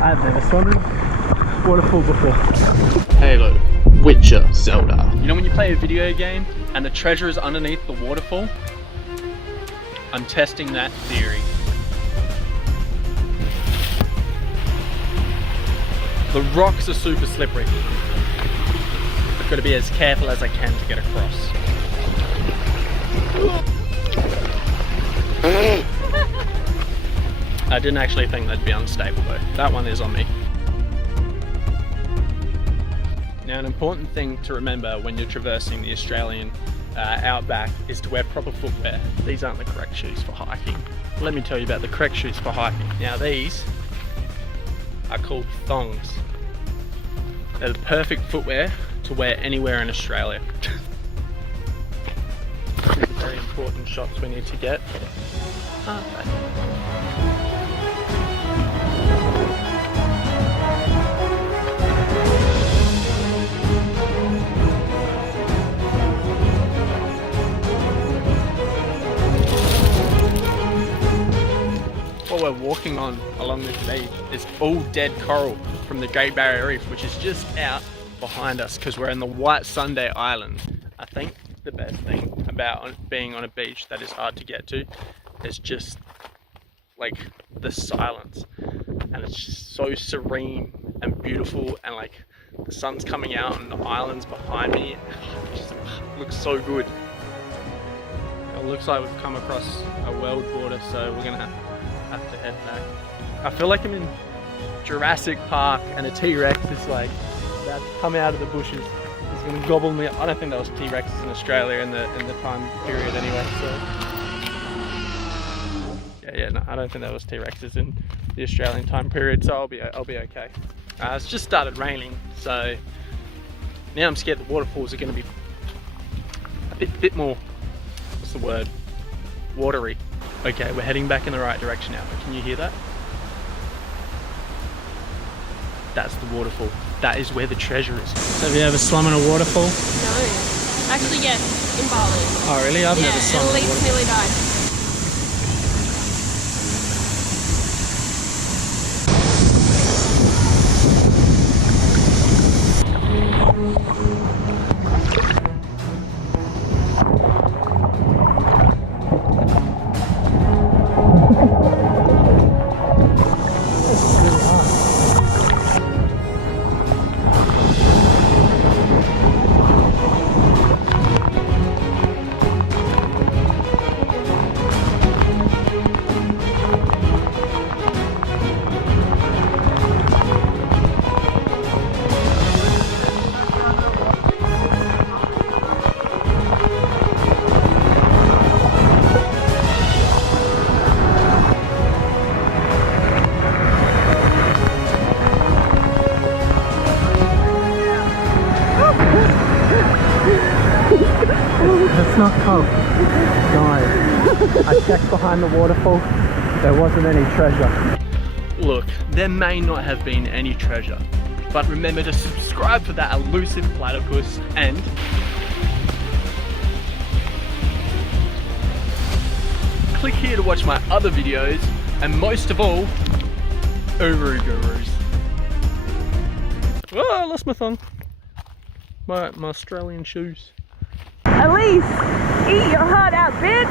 I've never swum in a waterfall before. Halo, Witcher, Zelda. You know when you play a video game and the treasure is underneath the waterfall? I'm testing that theory. The rocks are super slippery. I've got to be as careful as I can to get across. I didn't actually think that'd be unstable though. That one is on me. Now, an important thing to remember when you're traversing the Australian outback is to wear proper footwear. These aren't the correct shoes for hiking. Let me tell you about the correct shoes for hiking. Now, these are called thongs. They're the perfect footwear to wear anywhere in Australia. These are very important shots we need to get. Okay. What we're walking on along this beach is all dead coral from the Great Barrier Reef, which is just out behind us because we're in the White Sunday Island. I think the best thing about being on a beach that is hard to get to is just like the silence, and it's just so serene and beautiful, and like the sun's coming out and the islands behind me. It just looks so good. It looks like we've come across a world border, so we're gonna have to head back. I feel like I'm in Jurassic Park and a T-Rex is like about to come out of the bushes. He's gonna gobble me up. I don't think there was T-Rexes in Australia in the time period anyway, so yeah, no, I don't think there was T-Rexes in the Australian time period, so I'll be okay. It's just started raining, so now I'm scared the waterfalls are gonna be a bit more, what's the word, watery. Okay, we're heading back in the right direction now. Can you hear that? That's the waterfall. That is where the treasure is. Have you ever swum in a waterfall? No. Actually, yes, in Bali. Oh, really? I've never swum in a waterfall. Nearly died. It's not cold. Guys, I checked behind the waterfall. There wasn't any treasure. Look, there may not have been any treasure, but remember to subscribe for that elusive platypus and click here to watch my other videos, and most of all, Uru Gurus. Oh, I lost my thumb. My Australian shoes. Elise, eat your heart out, bitch!